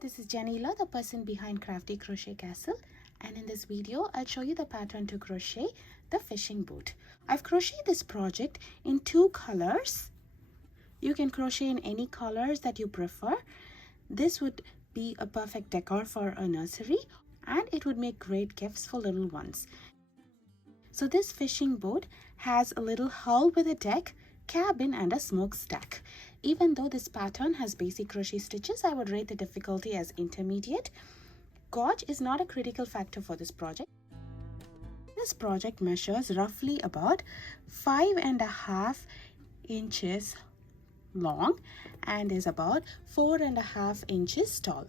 this is Janila, the person behind Crafty Crochet Castle, and in this video I'll show you the pattern to crochet the fishing boat. I've crocheted this project in 2 colors. You can crochet in any colors that you prefer. This would be a perfect decor for a nursery, and it would make great gifts for little ones. So this fishing boat has a little hull with a deck, cabin and a smokestack. Even though this pattern has basic crochet stitches, I would rate the difficulty as intermediate. Gauge is not a critical factor for this project. This project measures roughly about 5.5 inches long and is about 4.5 inches tall.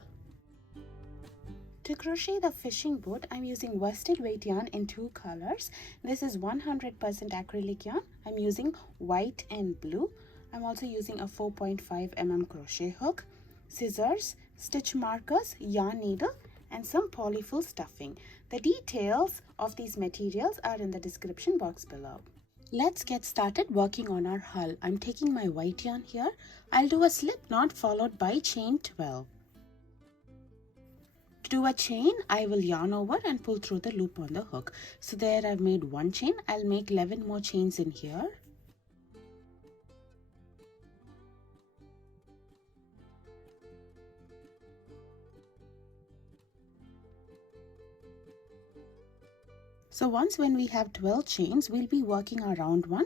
To crochet the fishing boat, I'm using worsted weight yarn in 2 colors. This is 100% acrylic yarn. I'm using white and blue. I'm also using a 4.5 mm crochet hook, scissors, stitch markers, yarn needle, and some polyfill stuffing. The details of these materials are in the description box below. Let's get started working on our hull. I'm taking my white yarn here. I'll do a slip knot followed by chain 12. To do a chain, I will yarn over and pull through the loop on the hook. So there I've made 1 chain. I'll make 11 more chains in here. So once when we have 12 chains, we'll be working around one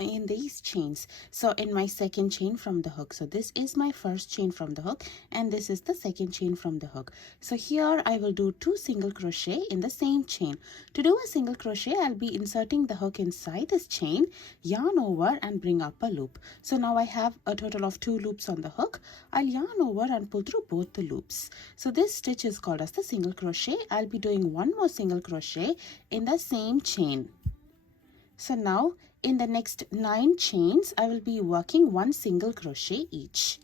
in these chains. So in my second chain from the hook, so this is my first chain from the hook and this is the second chain from the hook. So here I will do 2 single crochet in the same chain. To do a single crochet, I'll be inserting the hook inside this chain, yarn over and bring up a loop. So now I have a total of 2 loops on the hook. I'll yarn over and pull through both the loops. So this stitch is called as the single crochet. I'll be doing 1 more single crochet in the same chain. So now in the next 9 chains I will be working 1 single crochet each.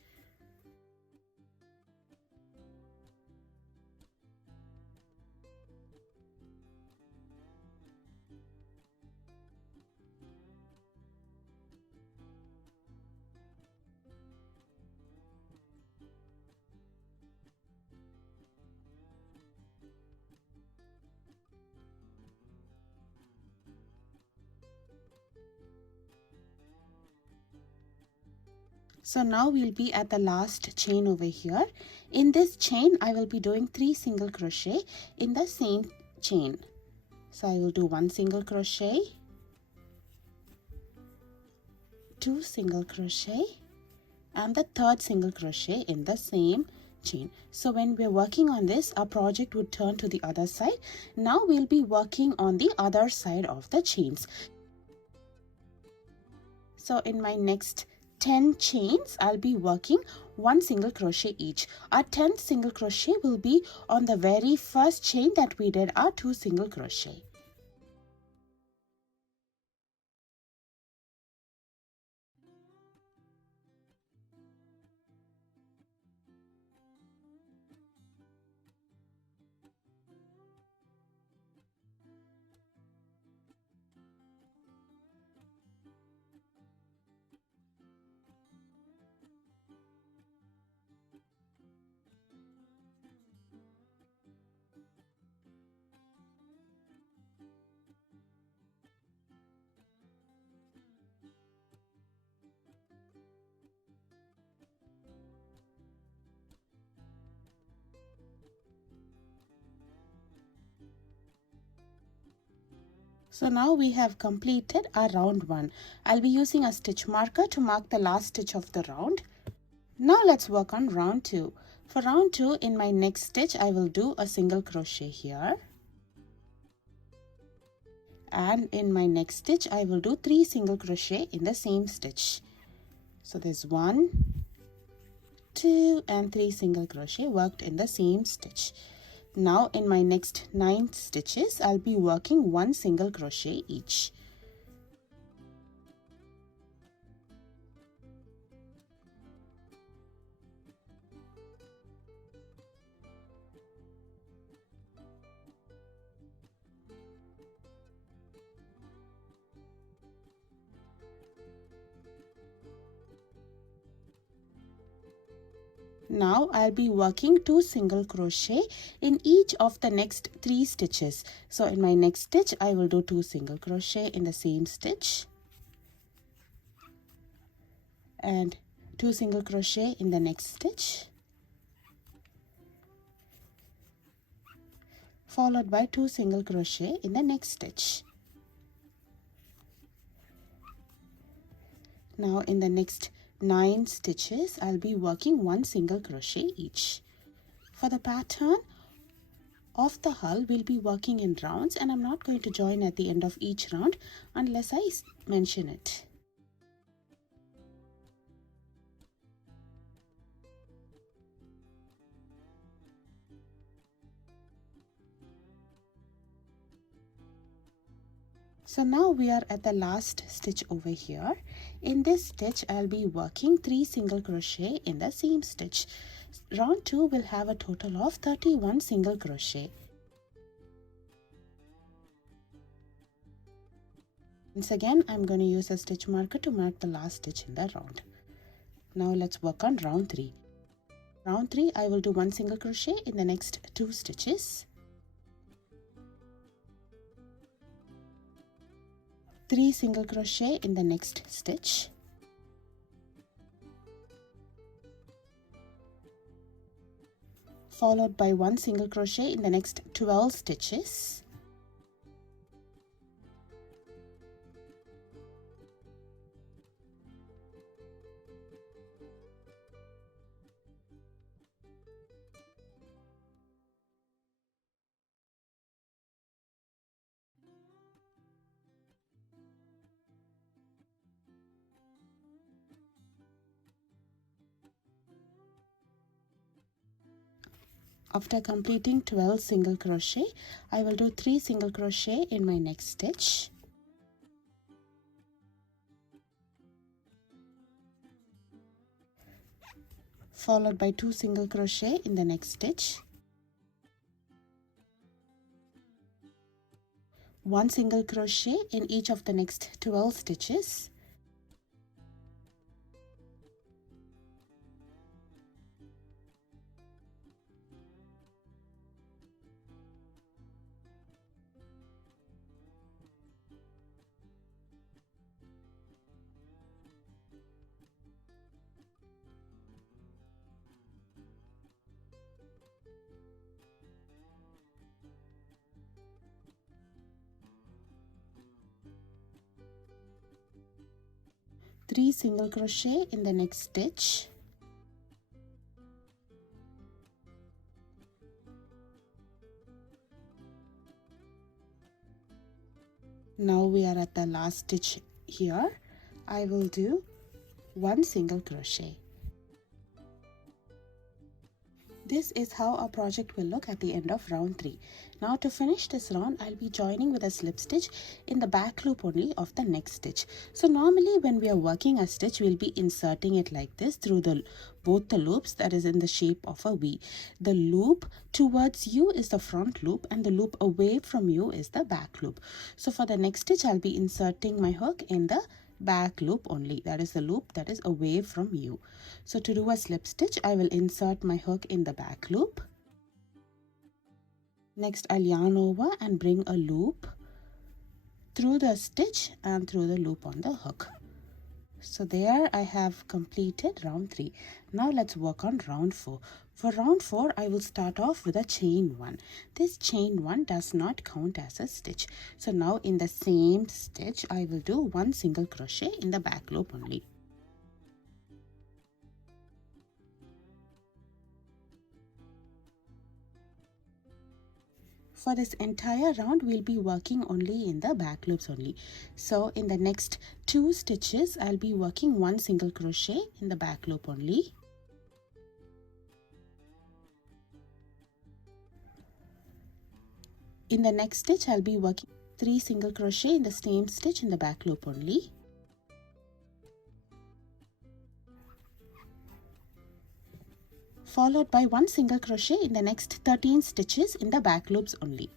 So now we'll be at the last chain over here. In this chain, I will be doing 3 single crochet in the same chain. So I will do 1 single crochet, 2 single crochet, and the 3rd single crochet in the same chain. So when we're working on this, our project would turn to the other side. Now we'll be working on the other side of the chains. So in my next 10 chains, I'll be working 1 single crochet each. Our 10th single crochet will be on the very first chain that we did our 2 single crochet. So now we have completed our round 1. I'll be using a stitch marker to mark the last stitch of the round. Now let's work on round 2. For round 2, in my next stitch, I will do a single crochet here. And in my next stitch, I will do 3 single crochet in the same stitch. So there's 1, 2, and 3 single crochet worked in the same stitch. Now in my next 9 stitches, I'll be working 1 single crochet each. Now I'll be working 2 single crochet in each of the next 3 stitches. So in my next stitch I will do 2 single crochet in the same stitch and 2 single crochet in the next stitch, followed by 2 single crochet in the next stitch. Now in the next 9 stitches I'll be working 1 single crochet each. For the pattern of the hull we'll be working in rounds, and I'm not going to join at the end of each round unless I mention it. So now we are at the last stitch over here. In this stitch I'll be working 3 single crochet in the same stitch. Round 2 will have a total of 31 single crochet. Once again I'm going to use a stitch marker to mark the last stitch in the round. Now let's work on round 3. Round 3 I will do 1 single crochet in the next 2 stitches. 3 single crochet in the next stitch, followed by 1 single crochet in the next 12 stitches, After completing 12 single crochet, I will do 3 single crochet in my next stitch, followed by 2 single crochet in the next stitch, 1 single crochet in each of the next 12 stitches, three single crochet in the next stitch, now we are at the last stitch here. I will do 1 single crochet. This is how our project will look at the end of round 3. Now to finish this round, I'll be joining with a slip stitch in the back loop only of the next stitch. So normally when we are working a stitch, we'll be inserting it like this through both the loops, that is in the shape of a V. The loop towards you is the front loop and the loop away from you is the back loop. So for the next stitch, I'll be inserting my hook in the back loop only, that is the loop that is away from you. So to do a slip stitch, I will insert my hook in the back loop. Next I'll yarn over and bring a loop through the stitch and through the loop on the hook. So there I have completed round 3. Now let's work on round 4. For round 4, I will start off with a chain 1. This chain 1 does not count as a stitch. So now in the same stitch, I will do 1 single crochet in the back loop only. For this entire round, we'll be working only in the back loops only. So in the next 2 stitches, I'll be working 1 single crochet in the back loop only. In the next stitch, I'll be working 3 single crochet in the same stitch in the back loop only. Followed by 1 single crochet in the next 13 stitches in the back loops only.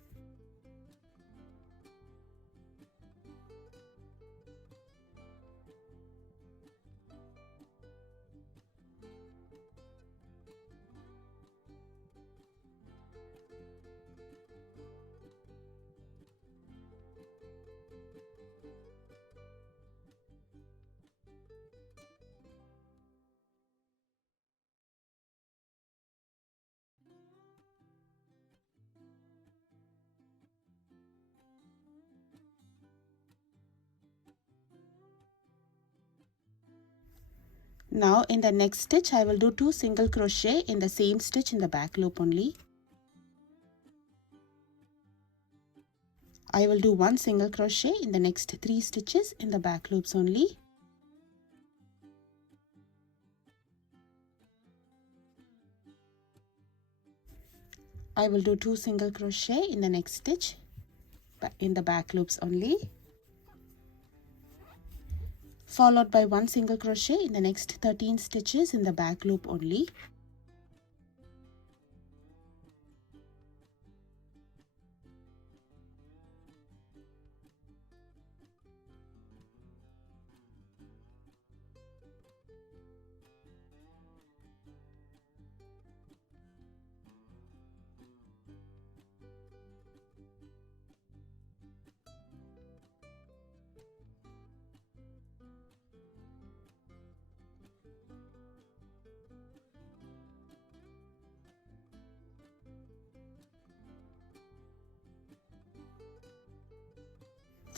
Now in the next stitch I will do 2 single crochet in the same stitch in the back loop only. I will do 1 single crochet in the next 3 stitches in the back loops only. I will do 2 single crochet in the next stitch in the back loops only, followed by 1 single crochet in the next 13 stitches in the back loop only.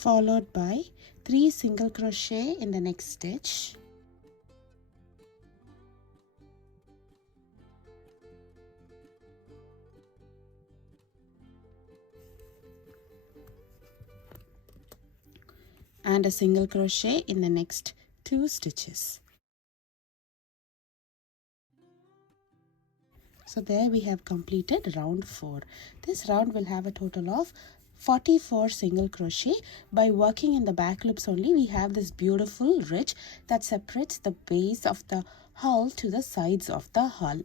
Followed by 3 single crochet in the next stitch. And a single crochet in the next 2 stitches. So there we have completed round 4. This round will have a total of 44 single crochet. By working in the back loops only, we have this beautiful ridge that separates the base of the hull to the sides of the hull.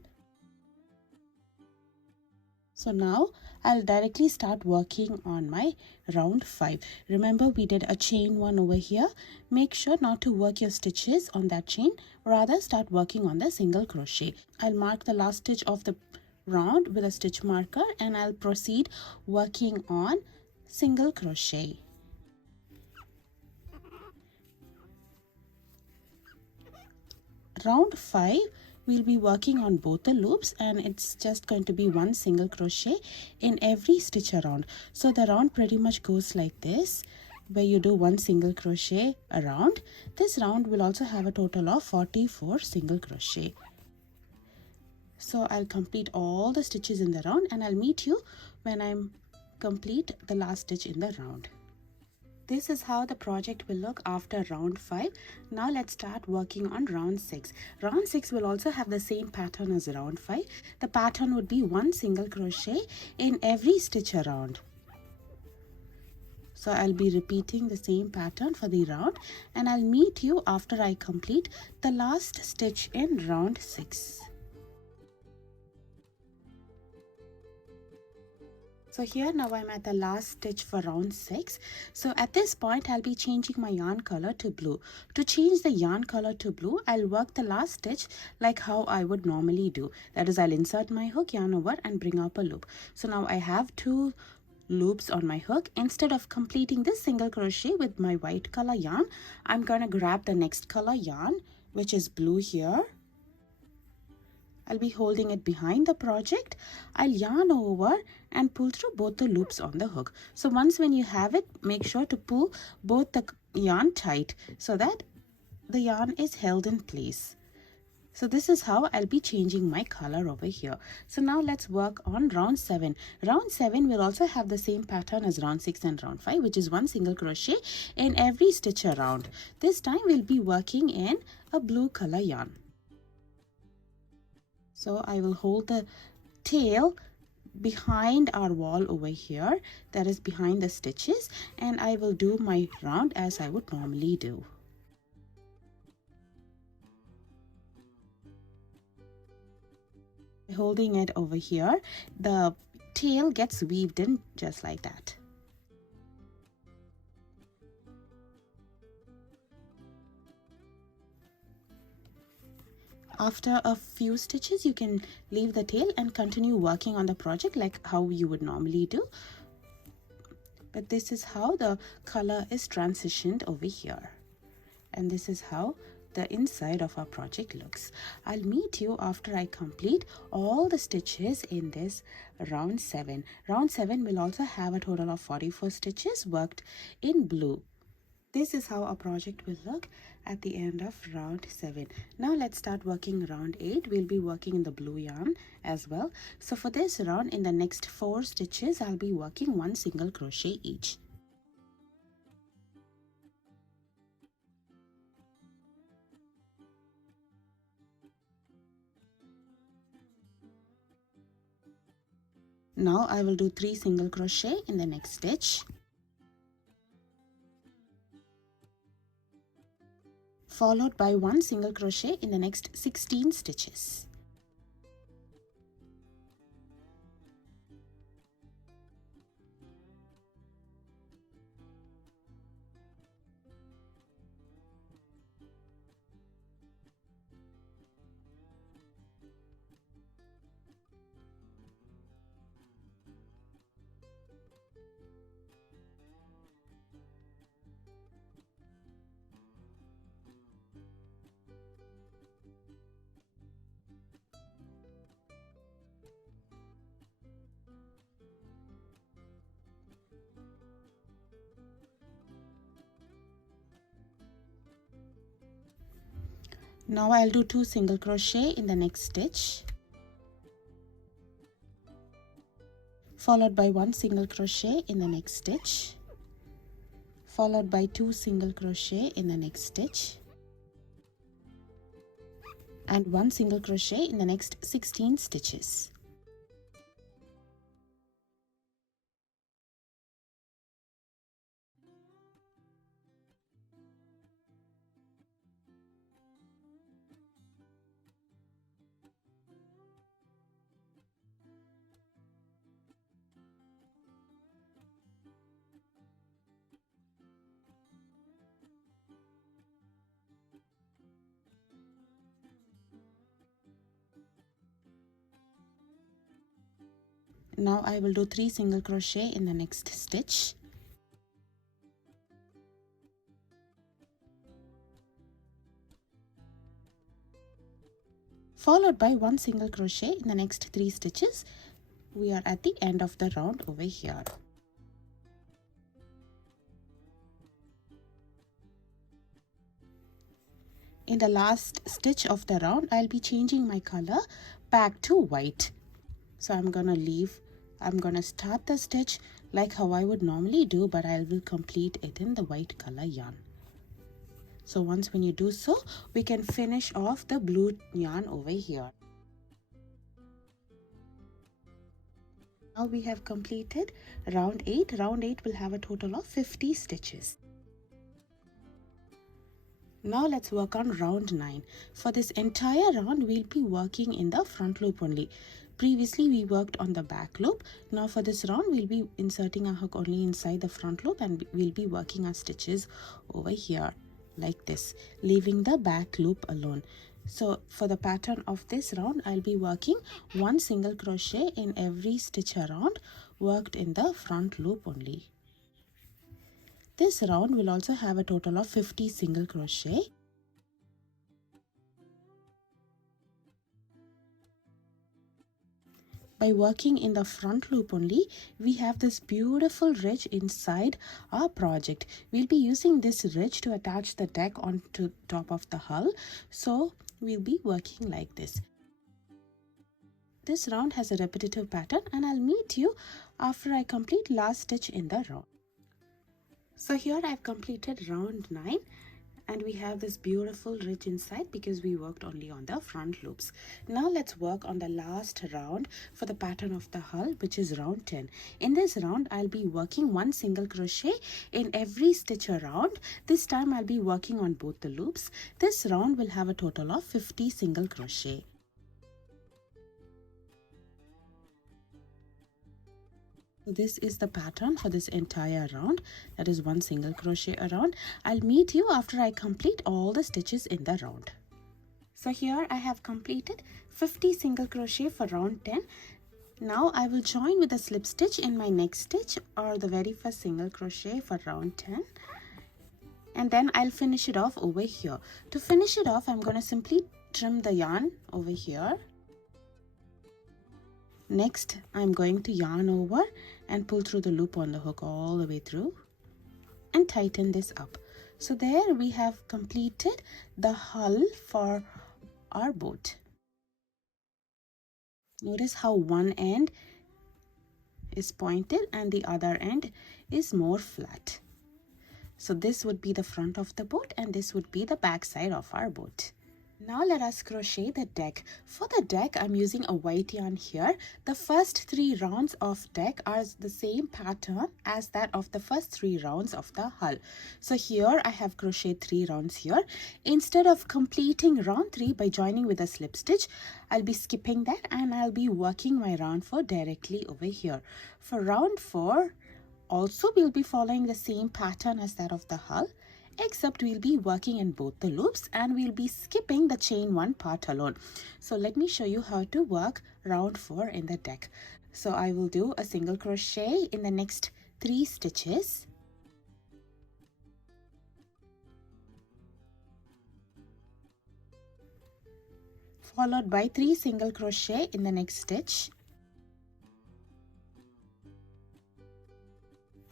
So now I'll directly start working on my round 5. Remember, we did a chain 1 over here. Make sure not to work your stitches on that chain, rather start working on the single crochet. I'll mark the last stitch of the round with a stitch marker and I'll proceed working on single crochet. Round 5, we'll be working on both the loops and it's just going to be 1 single crochet in every stitch around. So the round pretty much goes like this, where you do 1 single crochet around. This round will also have a total of 44 single crochet. So I'll complete all the stitches in the round and I'll meet you when I'm complete the last stitch in the round. This is how the project will look after round 5. Now let's start working on round 6. Round 6 will also have the same pattern as round 5. The pattern would be 1 single crochet in every stitch around. So I'll be repeating the same pattern for the round and I'll meet you after I complete the last stitch in round 6. So here now I'm at the last stitch for round 6. So at this point I'll be changing my yarn color to blue. To change the yarn color to blue, I'll work the last stitch like how I would normally do. That is, I'll insert my hook, yarn over and bring up a loop. So now I have 2 loops on my hook. Instead of completing this single crochet with my white color yarn, I'm gonna grab the next color yarn, which is blue here. I'll be holding it behind the project. I'll yarn over and pull through both the loops on the hook. So once when you have it, make sure to pull both the yarn tight so that the yarn is held in place. So this is how I'll be changing my color over here. So now let's work on round 7. Round 7 will also have the same pattern as round 6 and round 5, which is 1 single crochet in every stitch around. This time we'll be working in a blue color yarn. So I will hold the tail behind our wall over here, that is behind the stitches, and I will do my round as I would normally do. Holding it over here, the tail gets weaved in just like that. After a few stitches, you can leave the tail and continue working on the project like how you would normally do. But this is how the color is transitioned over here. And this is how the inside of our project looks. I'll meet you after I complete all the stitches in this round 7. Round 7 will also have a total of 44 stitches worked in blue. This is how our project will look at the end of round 7. Now let's start working round 8. We'll be working in the blue yarn as well. So for this round, in the next 4 stitches, I'll be working 1 single crochet each. Now I will do 3 single crochet in the next stitch, followed by 1 single crochet in the next 16 stitches. Now I'll do 2 single crochet in the next stitch, followed by 1 single crochet in the next stitch, followed by 2 single crochet in the next stitch, and 1 single crochet in the next 16 stitches. Now I will do 3 single crochet in the next stitch, followed by 1 single crochet in the next 3 stitches. We are at the end of the round over here. In the last stitch of the round, I'll be changing my color back to white. So I'm gonna start the stitch like how I would normally do, but I will complete it in the white color yarn. So once when you do so, we can finish off the blue yarn over here. Now we have completed round 8. Round 8 will have a total of 50 stitches. Now let's work on round 9. For this entire round, we'll be working in the front loop only. Previously, we worked on the back loop. Now for this round, we'll be inserting our hook only inside the front loop, and we'll be working our stitches over here like this, leaving the back loop alone. So for the pattern of this round, I'll be working 1 single crochet in every stitch around, worked in the front loop only. This round will also have a total of 50 single crochet. By working in the front loop only, we have this beautiful ridge inside our project. We'll be using this ridge to attach the deck onto top of the hull. So we'll be working like this. This round has a repetitive pattern, and I'll meet you after I complete last stitch in the round. So here I've completed round 9. And we have this beautiful ridge inside because we worked only on the front loops. Now let's work on the last round for the pattern of the hull, which is round 10. In this round, I'll be working 1 single crochet in every stitch around. This time I'll be working on both the loops. This round will have a total of 50 single crochet. This is the pattern for this entire round, that is 1 single crochet around. I'll meet you after I complete all the stitches in the round. So here I have completed 50 single crochet for round 10. Now I will join with a slip stitch in my next stitch, or the very first single crochet for round 10. And then I'll finish it off over here. To finish it off, I'm going to simply trim the yarn over here. Next, I'm going to yarn over and pull through the loop on the hook all the way through and tighten this up. So there we have completed the hull for our boat. Notice how one end is pointed and the other end is more flat. So this would be the front of the boat and this would be the back side of our boat. Now let us crochet the deck. For the deck, I'm using a white yarn here. The first 3 rounds of deck are the same pattern as that of the first 3 rounds of the hull. So here I have crocheted 3 rounds here. Instead of completing round 3 by joining with a slip stitch, I'll be skipping that and I'll be working my round 4 directly over here. For round 4, also we'll be following the same pattern as that of the hull, except we'll be working in both the loops and we'll be skipping the chain 1 part alone. So let me show you how to work round 4 in the deck. So I will do a single crochet in the next 3 stitches. Followed by 3 single crochet in the next stitch.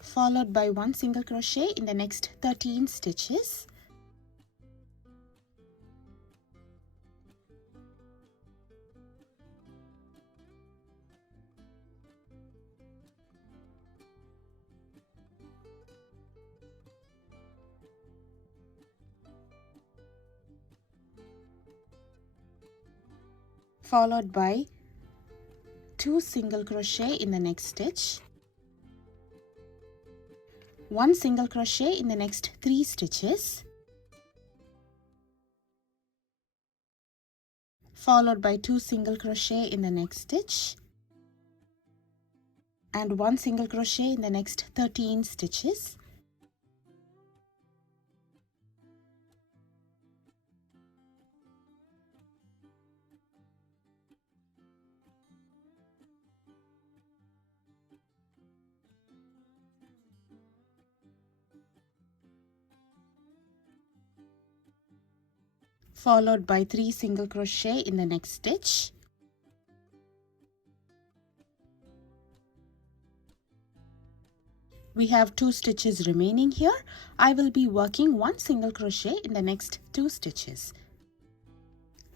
Followed by 1 single crochet in the next 13 stitches. Followed by 2 single crochet in the next stitch. 1 single crochet in the next 3 stitches, followed by 2 single crochet in the next stitch and 1 single crochet in the next 13 stitches. Followed by 3 single crochet in the next stitch. We have 2 stitches remaining here. I will be working 1 single crochet in the next 2 stitches.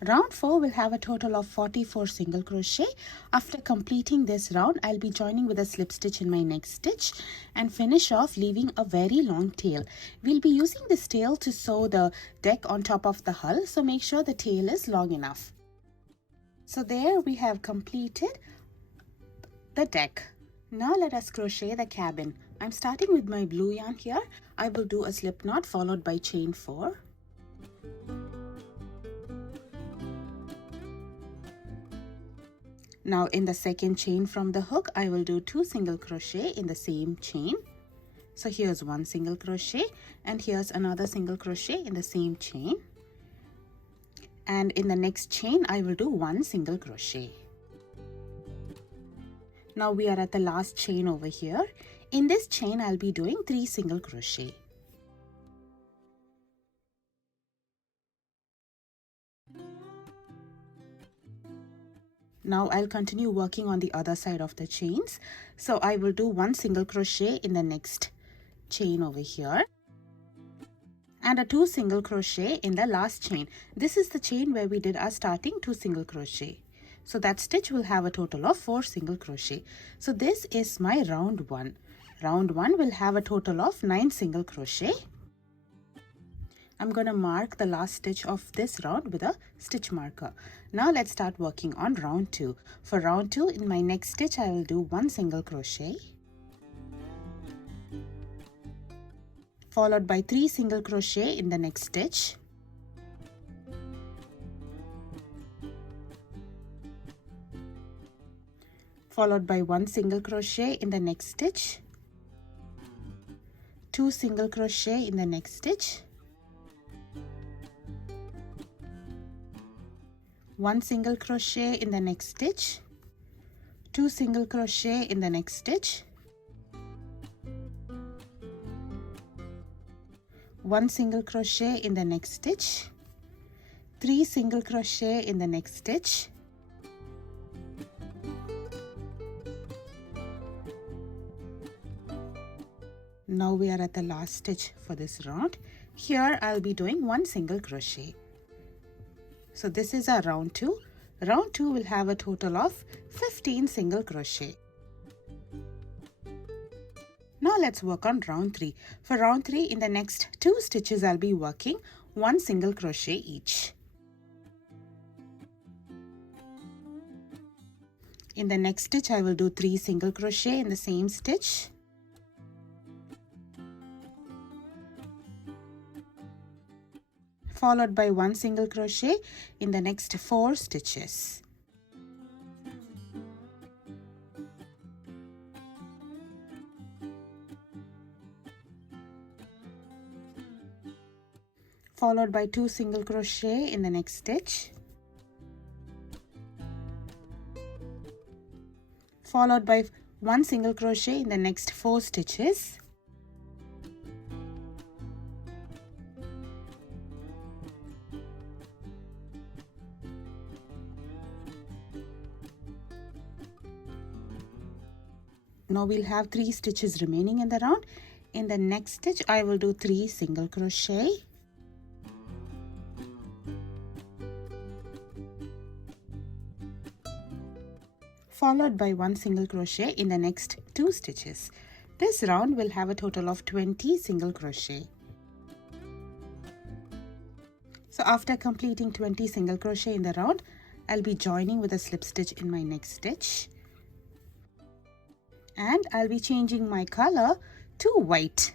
Round 4 will have a total of 44 single crochet. After completing this round, I'll be joining with a slip stitch in my next stitch and finish off leaving a very long tail. We'll be using this tail to sew the deck on top of the hull, so make sure the tail is long enough. So there we have completed the deck. Now let us crochet the cabin. I'm starting with my blue yarn here. I will do a slip knot followed by chain 4. Now in the second chain from the hook, I will do 2 single crochet in the same chain. So here's 1 single crochet and here's another single crochet in the same chain. And in the next chain, I will do 1 single crochet. Now we are at the last chain over here. In this chain, I'll be doing 3 single crochet. Now I'll continue working on the other side of the chains. So I will do 1 single crochet in the next chain over here and a 2 single crochet in the last chain. This is the chain where we did our starting 2 single crochet. So that stitch will have a total of 4 single crochet. So this is my round 1. Round 1 will have a total of 9 single crochet. I'm going to mark the last stitch of this round with a stitch marker. Now let's start working on round 2. For round 2, in my next stitch, I will do 1 single crochet, followed by 3 single crochet in the next stitch, followed by 1 single crochet in the next stitch, 2 single crochet in the next stitch, 1 single crochet in the next stitch, 2 single crochet in the next stitch, 1 single crochet in the next stitch, 3 single crochet in the next stitch, now we are at the last stitch for this round. Here I'll be doing 1 single crochet. So this is our round 2. Round 2 will have a total of 15 single crochet. Now let's work on round 3. For round 3, in the next 2 stitches I'll be working 1 single crochet each. In the next stitch I will do 3 single crochet in the same stitch. Followed by 1 single crochet in the next 4 stitches. Followed by 2 single crochet in the next stitch. Followed by 1 single crochet in the next 4 stitches. Now we'll have 3 stitches remaining in the round. In the next stitch I will do 3 single crochet. Followed by 1 single crochet in the next 2 stitches. This round will have a total of 20 single crochet. So after completing 20 single crochet in the round, I'll be joining with a slip stitch in my next stitch. And I'll be changing my color to white.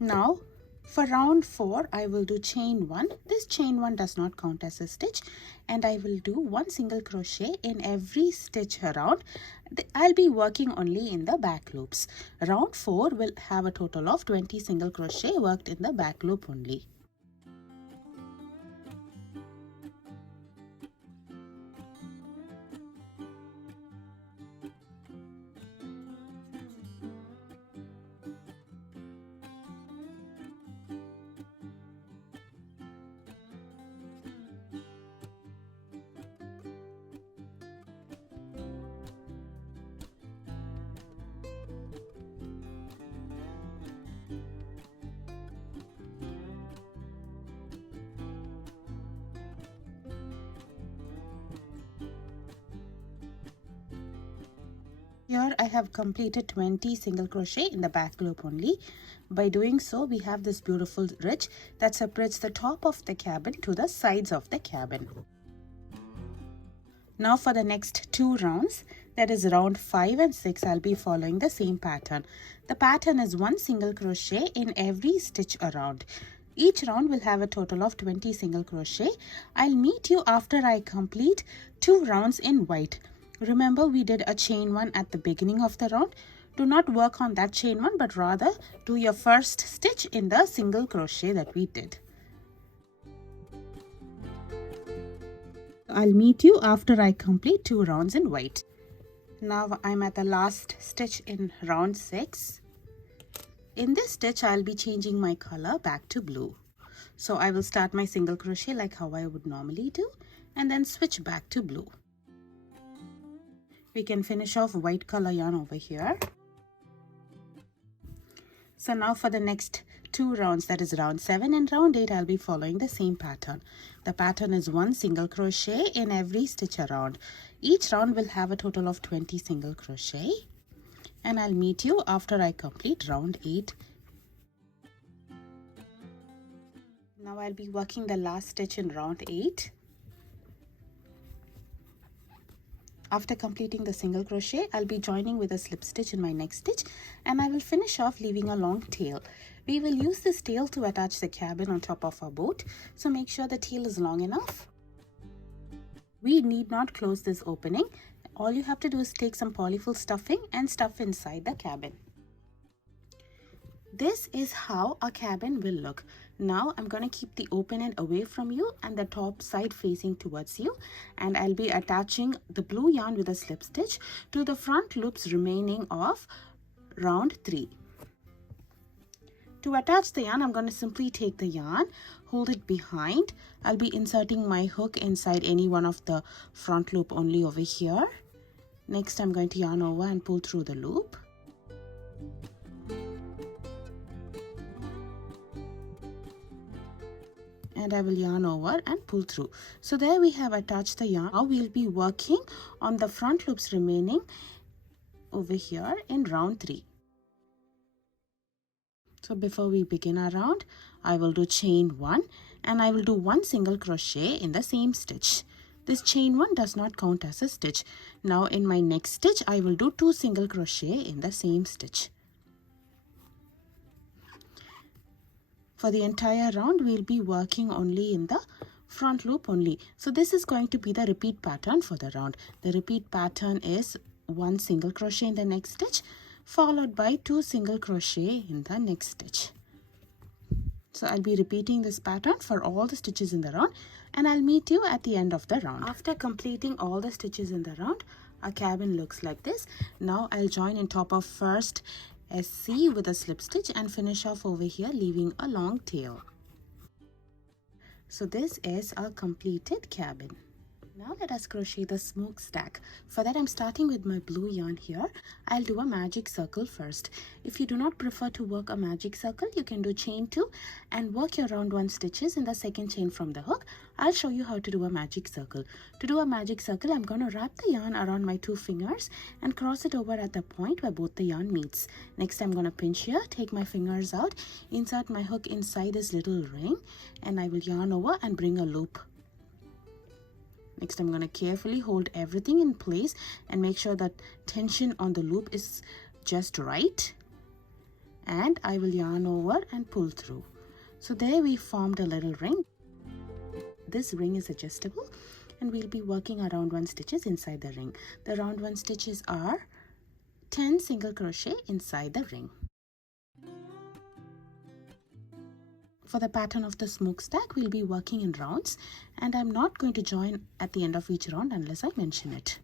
Now for round 4 I will do chain 1. This chain 1 does not count as a stitch, and I will do 1 single crochet in every stitch around. I'll be working only in the back loops. Round 4 will have a total of 20 single crochet worked in the back loop only. Here I have completed 20 single crochet in the back loop only. By doing so, we have this beautiful ridge that separates the top of the cabin to the sides of the cabin. Now for the next 2 rounds, that is round 5 and 6, I'll be following the same pattern. The pattern is 1 single crochet in every stitch around. Each round will have a total of 20 single crochet. I'll meet you after I complete 2 rounds in white. Remember, we did a chain 1 at the beginning of the round. Do not work on that chain 1, but rather do your first stitch in the single crochet that we did. I'll meet you after I complete 2 rounds in white. Now I'm at the last stitch in round 6. In this stitch, I'll be changing my color back to blue. So I will start my single crochet like how I would normally do, and then switch back to blue. We can finish off white color yarn over here. So now for the next 2 rounds, that is round 7 and round 8, I'll be following the same pattern. The pattern is 1 single crochet in every stitch around. Each round will have a total of 20 single crochet. And I'll meet you after I complete round 8. Now I'll be working the last stitch in round 8. After completing the single crochet, I'll be joining with a slip stitch in my next stitch, and I will finish off leaving a long tail. We will use this tail to attach the cabin on top of our boat, so make sure the tail is long enough. We need not close this opening. All you have to do is take some polyfill stuffing and stuff inside the cabin. This is how a cabin will look. Now I'm going to keep the open end away from you and the top side facing towards you, and I'll be attaching the blue yarn with a slip stitch to the front loops remaining of round 3. To attach the yarn, I'm going to simply take the yarn, hold it behind. I'll be inserting my hook inside any one of the front loop only over here. Next, I'm going to yarn over and pull through the loop. And I will yarn over and pull through. So there we have attached the yarn. Now we'll be working on the front loops remaining over here in round 3. So before we begin our round, I will do chain 1 and I will do 1 single crochet in the same stitch. This chain 1 does not count as a stitch. Now in my next stitch, I will do 2 single crochet in the same stitch. For the entire round, we'll be working only in the front loop only. So this is going to be the repeat pattern for the round. The repeat pattern is 1 single crochet in the next stitch, followed by 2 single crochet in the next stitch. So I'll be repeating this pattern for all the stitches in the round, and I'll meet you at the end of the round. After completing all the stitches in the round, our cabin looks like this. Now I'll join in top of first SC with a slip stitch and finish off over here, leaving a long tail. So this is our completed cabin. Now let us crochet the smokestack. For that, I'm starting with my blue yarn here. I'll do a magic circle first. If you do not prefer to work a magic circle, you can do chain 2 and work your round 1 stitches in the second chain from the hook. I'll show you how to do a magic circle. To do a magic circle, I'm going to wrap the yarn around my 2 fingers and cross it over at the point where both the yarn meets. Next, I'm going to pinch here, take my fingers out, insert my hook inside this little ring, and I will yarn over and bring a loop. Next, I'm going to carefully hold everything in place and make sure that tension on the loop is just right. And I will yarn over and pull through. So there we formed a little ring. This ring is adjustable and we'll be working around 1 stitches inside the ring. The round 1 stitches are 10 single crochet inside the ring. For the pattern of the smokestack, we'll be working in rounds, and I'm not going to join at the end of each round unless I mention it.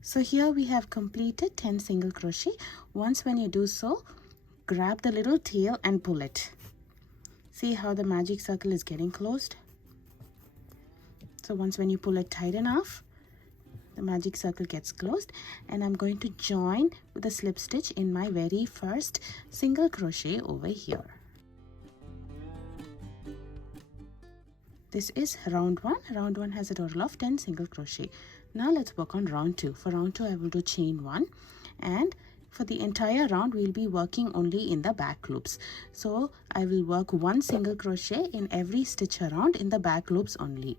So here we have completed 10 single crochet. Once when you do so, grab the little tail and pull it. See how the magic circle is getting closed? So once when you pull it tight enough, the magic circle gets closed, and I'm going to join with a slip stitch in my very first single crochet over here. This is round 1. Round 1 has a total of 10 single crochet. Now let's work on round 2. For round 2, I will do chain 1, and for the entire round, we'll be working only in the back loops. So I will work 1 single crochet in every stitch around in the back loops only.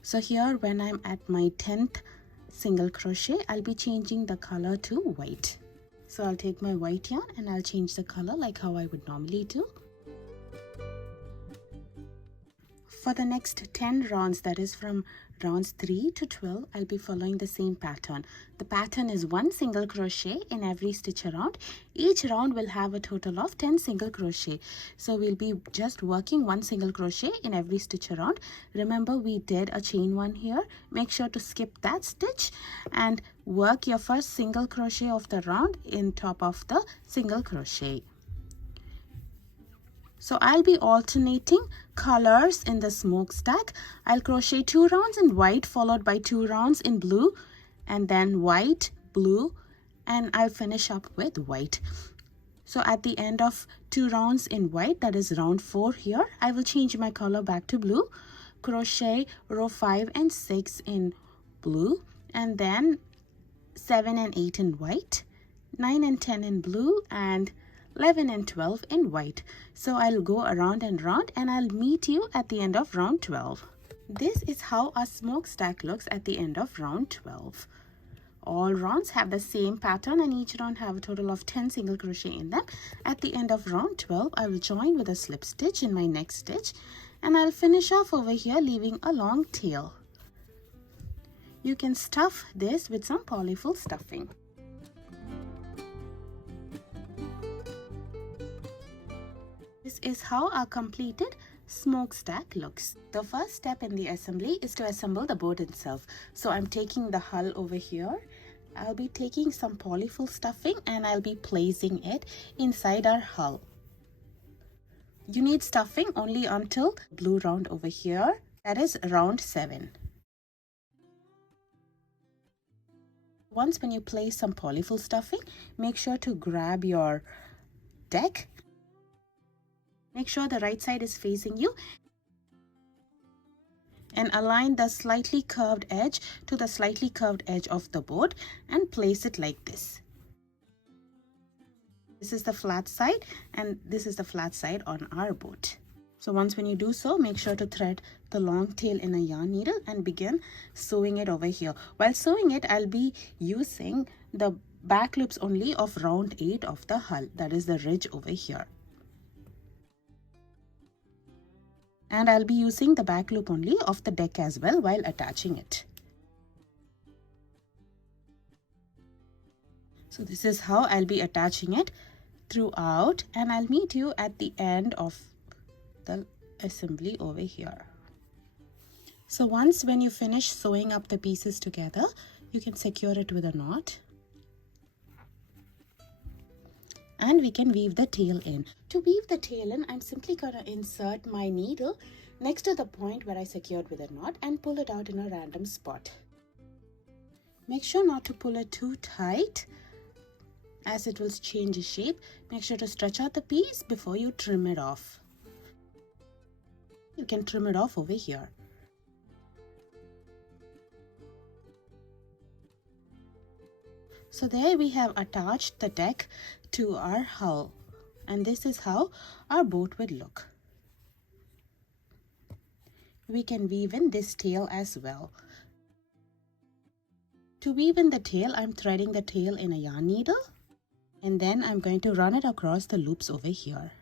So here when I'm at my 10th single crochet, I'll be changing the color to white. So I'll take my white yarn and I'll change the color like how I would normally do. For the next 10 rounds, that is from rounds 3 to 12, I'll be following the same pattern. The pattern is 1 single crochet in every stitch around. Each round will have a total of 10 single crochet. So we'll be just working 1 single crochet in every stitch around. Remember, we did a chain 1 here. Make sure to skip that stitch and work your first single crochet of the round in top of the single crochet. So I'll be alternating colors in the smokestack. I'll crochet 2 rounds in white followed by 2 rounds in blue, and then white, blue, and I'll finish up with white. So at the end of 2 rounds in white, that is round 4 here, I will change my color back to blue, crochet row 5 and 6 in blue, and then 7 and 8 in white, 9 and 10 in blue, and 11 and 12 in white. So I'll go around and round, and I'll meet you at the end of round 12. This is how our smokestack looks at the end of round 12. All rounds have the same pattern and each round have a total of 10 single crochet in them. At the end of round 12, I will join with a slip stitch in my next stitch and I'll finish off over here leaving a long tail. You can stuff this with some polyfill stuffing. This is how our completed smokestack looks. The first step in the assembly is to assemble the boat itself. So I'm taking the hull over here. I'll be taking some polyfill stuffing and I'll be placing it inside our hull. You need stuffing only until blue round over here, that is round 7. Once when you place some polyfill stuffing, make sure to grab your deck. Make sure the right side is facing you and align the slightly curved edge to the slightly curved edge of the boat and place it like this. This is the flat side and this is the flat side on our boat. So once when you do so, make sure to thread the long tail in a yarn needle and begin sewing it over here. While sewing it, I'll be using the back loops only of round 8 of the hull, that is the ridge over here. And I'll be using the back loop only of the deck as well while attaching it. So this is how I'll be attaching it throughout and I'll meet you at the end of the assembly over here. So once when you finish sewing up the pieces together, you can secure it with a knot. And we can weave the tail in. To weave the tail in, I'm simply going to insert my needle next to the point where I secured with a knot and pull it out in a random spot. Make sure not to pull it too tight as it will change its shape. Make sure to stretch out the piece before you trim it off. You can trim it off over here. So there we have attached the deck to our hull and this is how our boat would look. We can weave in this tail as well. To weave in the tail, I'm threading the tail in a yarn needle and then I'm going to run it across the loops over here.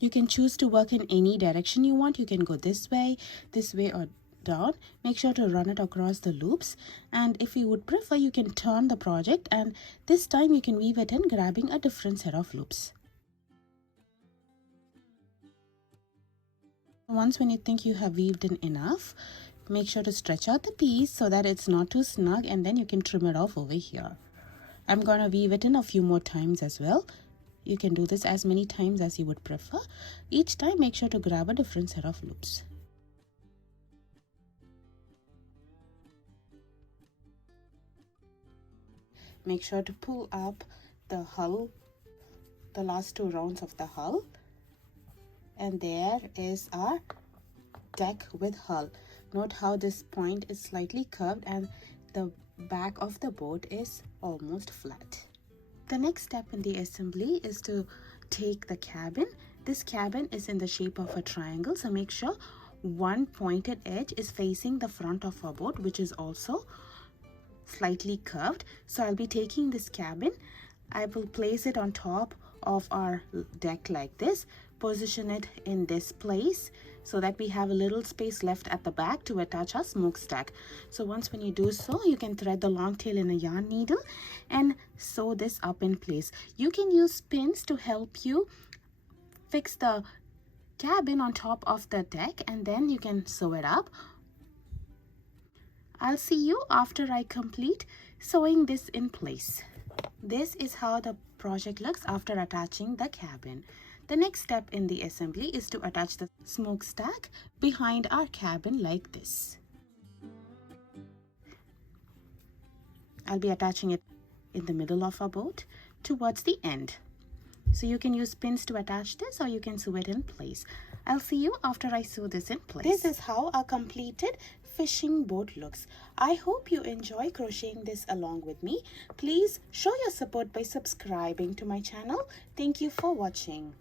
You can choose to work in any direction you want. You can go this way or down. Make sure to run it across the loops and if you would prefer, you can turn the project and this time you can weave it in grabbing a different set of loops. Once when you think you have weaved in enough, make sure to stretch out the piece so that it's not too snug and then you can trim it off over here. I'm going to weave it in a few more times as well. You can do this as many times as you would prefer. Each time make sure to grab a different set of loops. Make sure to pull up the hull, the last 2 rounds of the hull. And there is our deck with hull. Note how this point is slightly curved and the back of the boat is almost flat. The next step in the assembly is to take the cabin. This cabin is in the shape of a triangle, so make sure one pointed edge is facing the front of our boat, which is also slightly curved. So I'll be taking this cabin, I will place it on top of our deck like this, position it in this place so that we have a little space left at the back to attach our smokestack. So once when you do so, you can thread the long tail in a yarn needle and sew this up in place. You can use pins to help you fix the cabin on top of the deck and then you can sew it up. I'll see you after I complete sewing this in place. This is how the project looks after attaching the cabin. The next step in the assembly is to attach the smokestack behind our cabin like this. I'll be attaching it in the middle of our boat towards the end. So you can use pins to attach this or you can sew it in place. I'll see you after I sew this in place. This is how a completed fishing boat looks. I hope you enjoy crocheting this along with me. Please show your support by subscribing to my channel. Thank you for watching.